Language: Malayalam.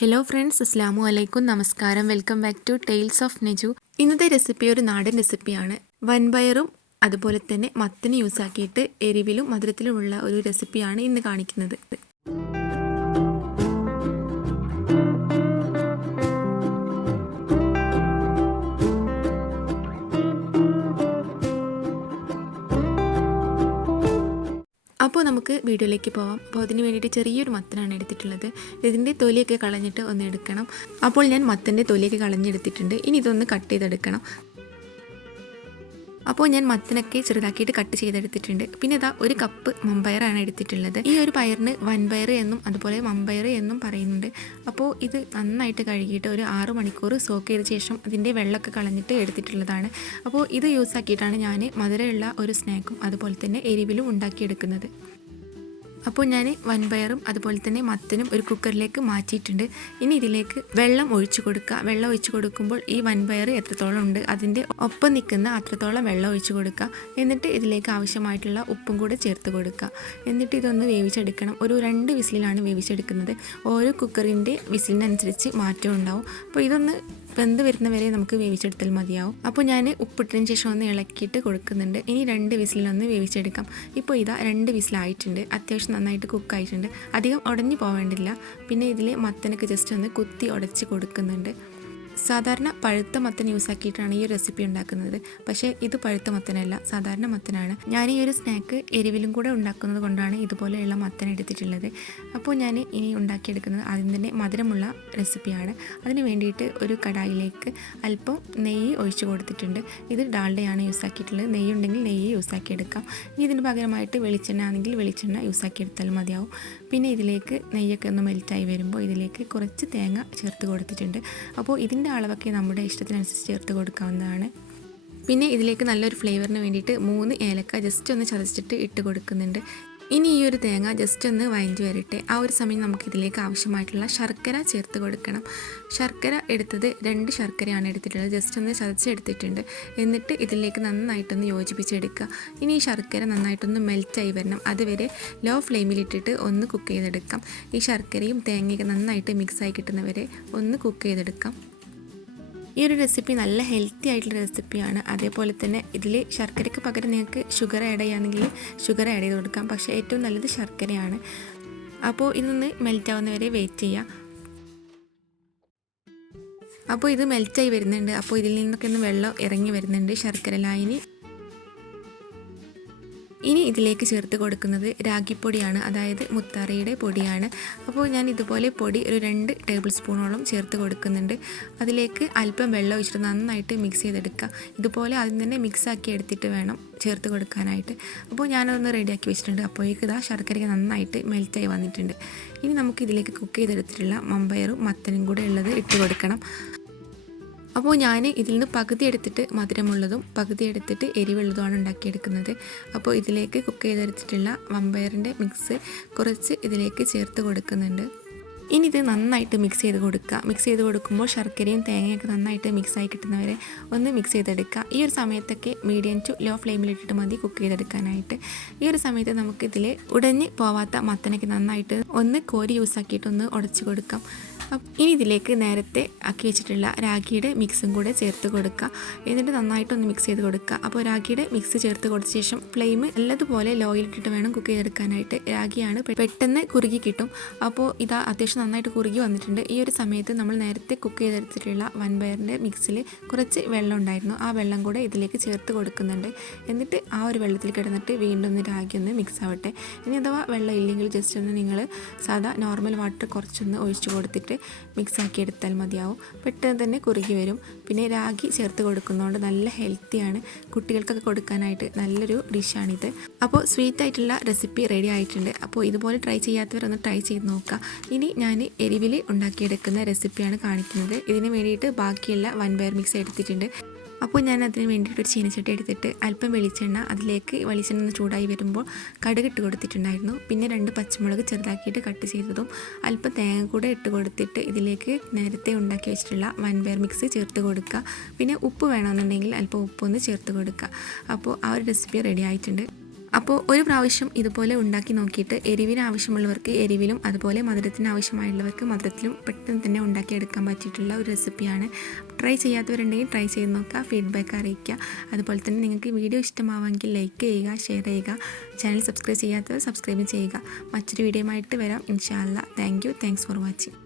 ഹലോ ഫ്രണ്ട്സ്, അസ്സാമു അലൈക്കും, നമസ്കാരം. Welcome back to tales of Neju. ഇന്നത്തെ റെസിപ്പി ഒരു നാടൻ റെസിപ്പിയാണ്. വൻപയറും അതുപോലെ തന്നെ മത്തന് യൂസ് ആക്കിയിട്ട് എരിവിലും മധുരത്തിലുമുള്ള ഒരു റെസിപ്പിയാണ് ഇന്ന് കാണിക്കുന്നത്. അപ്പോൾ നമുക്ക് വീഡിയോയിലേക്ക് പോവാം. അപ്പോൾ അതിന് വേണ്ടിയിട്ട് ചെറിയൊരു മത്തനാണ് എടുത്തിട്ടുള്ളത്. ഇതിൻ്റെ തൊലിയൊക്കെ കളഞ്ഞിട്ട് ഒന്ന് എടുക്കണം. അപ്പോൾ ഞാൻ മത്തൻ്റെ തൊലിയൊക്കെ കളഞ്ഞെടുത്തിട്ടുണ്ട്. ഇനി ഇതൊന്ന് കട്ട് ചെയ്തെടുക്കണം. അപ്പോൾ ഞാൻ മത്തനൊക്കെ ചെറുതാക്കിയിട്ട് കട്ട് ചെയ്തെടുത്തിട്ടുണ്ട്. പിന്നെ ഇതാ ഒരു കപ്പ് മമ്പയറാണ് എടുത്തിട്ടുള്ളത്. ഈ ഒരു പയറിന് വൻപയർ എന്നും അതുപോലെ മമ്പയർ എന്നും പറയുന്നുണ്ട്. അപ്പോൾ ഇത് നന്നായിട്ട് കഴുകിയിട്ട് ഒരു 6 മണിക്കൂർ സോക്ക് ചെയ്ത ശേഷം അതിൻ്റെ വെള്ളമൊക്കെ കളഞ്ഞിട്ട് എടുത്തിട്ടുള്ളതാണ്. അപ്പോൾ ഇത് യൂസ് ആക്കിയിട്ടാണ് ഞാൻ മധുരമുള്ള ഒരു സ്നാക്കും അതുപോലെ തന്നെ എരിവിലും ഉണ്ടാക്കിയെടുക്കുന്നത്. അപ്പോൾ ഞാൻ വൻപയറും അതുപോലെ തന്നെ മത്തനും ഒരു കുക്കറിലേക്ക് മാറ്റിയിട്ടുണ്ട്. ഇനി ഇതിലേക്ക് വെള്ളം ഒഴിച്ചു കൊടുക്കുക. വെള്ളം ഒഴിച്ചു കൊടുക്കുമ്പോൾ ഈ വൻപയർ എത്രത്തോളം ഉണ്ട് അതിൻ്റെ ഒപ്പം നിൽക്കുന്ന അത്രത്തോളം വെള്ളം ഒഴിച്ചു കൊടുക്കുക. എന്നിട്ട് ഇതിലേക്ക് ആവശ്യമായിട്ടുള്ള ഉപ്പും കൂടെ ചേർത്ത് കൊടുക്കുക. എന്നിട്ട് ഇതൊന്ന് വേവിച്ചെടുക്കണം. ഒരു 2 വിസിലാണ് വേവിച്ചെടുക്കുന്നത്. ഓരോ കുക്കറിൻ്റെ വിസിലിനനുസരിച്ച് മാറ്റം ഉണ്ടാവും. അപ്പോൾ ഇതൊന്ന് വെന്ത് വരുന്നവരെ നമുക്ക് വേവിച്ചെടുത്താൽ മതിയാവും. അപ്പോൾ ഞാൻ ഉപ്പിട്ടതിന് ശേഷം ഒന്ന് ഇളക്കിയിട്ട് കൊടുക്കുന്നുണ്ട്. ഇനി 2 വിസിലൊന്ന് വേവിച്ചെടുക്കാം. ഇപ്പോൾ ഇതാ 2 വിസിലായിട്ടുണ്ട്. അത്യാവശ്യം നന്നായിട്ട് കുക്കായിട്ടുണ്ട്. അധികം ഉടഞ്ഞു പോവേണ്ടില്ല. പിന്നെ ഇതിൽ മത്തനൊക്കെ ജസ്റ്റ് ഒന്ന് കുത്തി ഉടച്ച് കൊടുക്കുന്നുണ്ട്. സാധാരണ പഴുത്ത മത്തൻ യൂസ് ആക്കിയിട്ടാണ് ഈ റെസിപ്പി ഉണ്ടാക്കുന്നത്. പക്ഷേ ഇത് പഴുത്ത മത്തനല്ല, സാധാരണ മത്തനാണ്. ഞാൻ ഈ ഒരു സ്നാക്ക് എരിവിലും കൂടെ ഉണ്ടാക്കുന്നത് കൊണ്ടാണ് ഇതുപോലെയുള്ള മത്തൻ എടുത്തിട്ടുള്ളത്. അപ്പോൾ ഞാൻ ഇനി ഉണ്ടാക്കിയെടുക്കുന്നത് ആദ്യം തന്നെ മധുരമുള്ള റെസിപ്പിയാണ്. അതിന് വേണ്ടിയിട്ട് ഒരു കടായിലേക്ക് അല്പം നെയ്യ് ഒഴിച്ചു കൊടുത്തിട്ടുണ്ട്. ഇത് ഡാൽഡയാണ് യൂസ് ആക്കിയിട്ടുള്ളത്. നെയ്യ് ഉണ്ടെങ്കിൽ നെയ്യ് യൂസ് ആക്കിയെടുക്കാം. ഇനി ഇതിന് പകരമായിട്ട് വെളിച്ചെണ്ണ ആണെങ്കിൽ വെളിച്ചെണ്ണ യൂസ് ആക്കിയെടുത്താൽ മതിയാവും. പിന്നെ ഇതിലേക്ക് നെയ്യൊക്കെ ഒന്ന് മെൽറ്റായി വരുമ്പോൾ ഇതിലേക്ക് കുറച്ച് തേങ്ങ ചേർത്ത് കൊടുത്തിട്ടുണ്ട്. അപ്പോൾ ഇതിൻ്റെ അളവൊക്കെ നമ്മുടെ ഇഷ്ടത്തിനനുസരിച്ച് ചേർത്ത് കൊടുക്കാവുന്നതാണ്. പിന്നെ ഇതിലേക്ക് നല്ലൊരു ഫ്ലേവറിന് വേണ്ടിയിട്ട് 3 ഏലക്ക ജസ്റ്റ് ഒന്ന് ചതച്ചിട്ട് ഇട്ട് കൊടുക്കുന്നുണ്ട്. ഇനി ഈ ഒരു തേങ്ങ ജസ്റ്റ് ഒന്ന് വഴഞ്ഞു വരട്ടെ. ആ ഒരു സമയം നമുക്കിതിലേക്ക് ആവശ്യമായിട്ടുള്ള ശർക്കര ചേർത്ത് കൊടുക്കണം. ശർക്കര എടുത്തത് 2 ശർക്കരയാണ് എടുത്തിട്ടുള്ളത്. ജസ്റ്റ് ഒന്ന് ചതച്ചെടുത്തിട്ടുണ്ട്. എന്നിട്ട് ഇതിലേക്ക് നന്നായിട്ടൊന്ന് യോജിപ്പിച്ചെടുക്കുക. ഇനി ഈ ശർക്കര നന്നായിട്ടൊന്ന് മെൽറ്റായി വരണം. അതുവരെ ലോ ഫ്ലെയിമിലിട്ടിട്ട് ഒന്ന് കുക്ക് ചെയ്തെടുക്കാം. ഈ ശർക്കരയും തേങ്ങയൊക്കെ നന്നായിട്ട് മിക്സായി കിട്ടുന്നവരെ ഒന്ന് കുക്ക് ചെയ്തെടുക്കാം. ഈ ഒരു റെസിപ്പി നല്ല ഹെൽത്തി ആയിട്ടുള്ള റെസിപ്പിയാണ്. അതേപോലെ തന്നെ ഇതിൽ ശർക്കരയ്ക്ക് പകരം നിങ്ങൾക്ക് ഷുഗർ ആഡ് ചെയ്യുകയാണെങ്കിൽ ഷുഗർ ആഡ് ചെയ്ത് കൊടുക്കാം. പക്ഷേ ഏറ്റവും നല്ലത് ശർക്കരയാണ്. അപ്പോൾ ഇതൊന്ന് മെൽറ്റാവുന്ന വരെ വെയിറ്റ് ചെയ്യാം. അപ്പോൾ ഇത് മെൽറ്റായി വരുന്നുണ്ട്. അപ്പോൾ ഇതിൽ നിന്നൊക്കെ ഒന്ന് വെള്ളം ഇറങ്ങി വരുന്നുണ്ട് ശർക്കര ലായനി. ഇനി ഇതിലേക്ക് ചേർത്ത് കൊടുക്കുന്നത് രാഗിപ്പൊടിയാണ്, അതായത് മുത്താറിയുടെ പൊടിയാണ്. അപ്പോൾ ഞാൻ ഇതുപോലെ പൊടി ഒരു 2 ടേബിൾ സ്പൂണോളം ചേർത്ത് കൊടുക്കുന്നുണ്ട്. അതിലേക്ക് അല്പം വെള്ളം ഒഴിച്ചിട്ട് നന്നായിട്ട് മിക്സ് ചെയ്തെടുക്കുക. ഇതുപോലെ ആദ്യം തന്നെ മിക്സാക്കി എടുത്തിട്ട് വേണം ചേർത്ത് കൊടുക്കാനായിട്ട്. അപ്പോൾ ഞാനതൊന്ന് റെഡിയാക്കി വെച്ചിട്ടുണ്ട്. അപ്പോഴേക്ക് ഇതാ ശർക്കരയ്ക്ക് നന്നായിട്ട് മെൽറ്റായി വന്നിട്ടുണ്ട്. ഇനി നമുക്ക് ഇതിലേക്ക് കുക്ക് ചെയ്തെടുത്തിട്ടുള്ള മമ്പയറും മത്തനും കൂടെ ഉള്ളത് ഇട്ട് കൊടുക്കണം. അപ്പോൾ ഞാൻ ഇതിൽ നിന്ന് പകുതി എടുത്തിട്ട് മധുരമുള്ളതും പകുതി എടുത്തിട്ട് എരിവുള്ളതുമാണ് ഉണ്ടാക്കിയെടുക്കുന്നത്. അപ്പോൾ ഇതിലേക്ക് കുക്ക് ചെയ്തെടുത്തിട്ടുള്ള വമ്പയറിൻ്റെ മിക്സ് കുറച്ച് ഇതിലേക്ക് ചേർത്ത് കൊടുക്കുന്നുണ്ട്. ഇനി ഇത് നന്നായിട്ട് മിക്സ് ചെയ്ത് കൊടുക്കുക. മിക്സ് ചെയ്ത് കൊടുക്കുമ്പോൾ ശർക്കരയും തേങ്ങയൊക്കെ നന്നായിട്ട് മിക്സായി കിട്ടുന്നവരെ ഒന്ന് മിക്സ് ചെയ്തെടുക്കുക. ഈ ഒരു സമയത്തൊക്കെ മീഡിയം ടു ലോ ഫ്ലെയിമിലിട്ടിട്ട് മതി കുക്ക് ചെയ്തെടുക്കാനായിട്ട്. ഈ ഒരു സമയത്ത് നമുക്കിതിൽ ഉടഞ്ഞ് പോവാത്ത മത്തനൊക്കെ നന്നായിട്ട് ഒന്ന് കോരി യൂസ് ആക്കിയിട്ടൊന്ന് ഉടച്ച് കൊടുക്കാം. ഇനി ഇതിലേക്ക് നേരത്തെ ആക്കി വെച്ചിട്ടുള്ള രാഗിയുടെ മിക്സും കൂടെ ചേർത്ത് കൊടുക്കുക. എന്നിട്ട് നന്നായിട്ടൊന്ന് മിക്സ് ചെയ്ത് കൊടുക്കുക. അപ്പോൾ രാഗിയുടെ മിക്സ് ചേർത്ത് കൊടുത്ത ശേഷം ഫ്ലെയിം നല്ലതുപോലെ ലോയിലിട്ടിട്ട് വേണം കുക്ക് ചെയ്തെടുക്കാനായിട്ട്. രാഗിയാണ് പെട്ടെന്ന് കുറുകി കിട്ടും. അപ്പോൾ ഇതാ അത്യാവശ്യം നന്നായിട്ട് കുറുകി വന്നിട്ടുണ്ട്. ഈ ഒരു സമയത്ത് നമ്മൾ നേരത്തെ കുക്ക് ചെയ്തെടുത്തിട്ടുള്ള വൻപയറിൻ്റെ മിക്സിൽ കുറച്ച് വെള്ളം ഉണ്ടായിരുന്നു. ആ വെള്ളം കൂടെ ഇതിലേക്ക് ചേർത്ത് കൊടുക്കുന്നുണ്ട്. എന്നിട്ട് ആ ഒരു വെള്ളത്തിൽ കിടന്നിട്ട് വീണ്ടും ഒന്ന് രാഗി ഒന്ന് മിക്സ് ആവട്ടെ. ഇനി അഥവാ വെള്ളം ഇല്ലെങ്കിൽ ജസ്റ്റ് ഒന്ന് നിങ്ങൾ സാധാ നോർമൽ വാട്ടർ കുറച്ചൊന്ന് ഒഴിച്ചു കൊടുത്തിട്ട് മിക്സാക്കി എടുത്താൽ മതിയാവും. പെട്ടെന്ന് തന്നെ കുറുകി വരും. പിന്നെ രാഗി ചേർത്ത് കൊടുക്കുന്നതുകൊണ്ട് നല്ല ഹെൽത്തിയാണ്. കുട്ടികൾക്കൊക്കെ കൊടുക്കാനായിട്ട് നല്ലൊരു ഡിഷാണിത്. അപ്പോൾ സ്വീറ്റ് ആയിട്ടുള്ള റെസിപ്പി റെഡി ആയിട്ടുണ്ട്. അപ്പോൾ ഇതുപോലെ ട്രൈ ചെയ്യാത്തവരൊന്ന് ട്രൈ ചെയ്ത് നോക്കുക. ഇനി ഞാൻ എരിവിൽ ഉണ്ടാക്കിയെടുക്കുന്ന റെസിപ്പിയാണ് കാണിക്കുന്നത്. ഇതിന് വേണ്ടിയിട്ട് ബാക്കിയുള്ള വൻപയർ മിക്സ് എടുത്തിട്ടുണ്ട്. അപ്പോൾ ഞാൻ അതിന് വേണ്ടിയിട്ട് ഒരു ചീനച്ചട്ടി എടുത്തിട്ട് അല്പം വെളിച്ചെണ്ണ, അതിലേക്ക് വെളിച്ചെണ്ണ ചൂടായി വരുമ്പോൾ കടുക് ഇട്ട് കൊടുത്തിട്ടുണ്ടായിരുന്നു. പിന്നെ 2 പച്ചമുളക് ചെറുതാക്കിയിട്ട് കട്ട് ചെയ്തതും അല്പം തേങ്ങ കൂടെ ഇട്ട് കൊടുത്തിട്ട് ഇതിലേക്ക് നേരത്തെ ഉണ്ടാക്കി വെച്ചിട്ടുള്ള വൻപയർ മിക്സ് ചേർത്ത് കൊടുക്കുക. പിന്നെ ഉപ്പ് വേണമെന്നുണ്ടെങ്കിൽ അല്പം ഉപ്പൊന്ന് ചേർത്ത് കൊടുക്കുക. അപ്പോൾ ആ ഒരു റെസിപ്പി റെഡി ആയിട്ടുണ്ട്. അപ്പോൾ ഒരു പ്രാവശ്യം ഇതുപോലെ ഉണ്ടാക്കി നോക്കിയിട്ട് എരിവിന് ആവശ്യമുള്ളവർക്ക് എരിവിലും അതുപോലെ മധുരത്തിന് ആവശ്യമായുള്ളവർക്ക് മധുരത്തിലും പെട്ടെന്ന് തന്നെ ഉണ്ടാക്കിയെടുക്കാൻ പറ്റിയിട്ടുള്ള ഒരു റെസിപ്പിയാണ്. ട്രൈ ചെയ്യാത്തവരുണ്ടെങ്കിൽ ട്രൈ ചെയ്ത് നോക്കുക, ഫീഡ്ബാക്ക് അറിയിക്കുക. അതുപോലെ തന്നെ നിങ്ങൾക്ക് വീഡിയോ ഇഷ്ടമാവുമെങ്കിൽ ലൈക്ക് ചെയ്യുക, ഷെയർ ചെയ്യുക. ചാനൽ സബ്സ്ക്രൈബ് ചെയ്യാത്തവർ സബ്സ്ക്രൈബ് ചെയ്യുക. മറ്റൊരു വീഡിയോയുമായിട്ട് വരാം ഇൻഷാ അല്ലാ. Thanks for watching.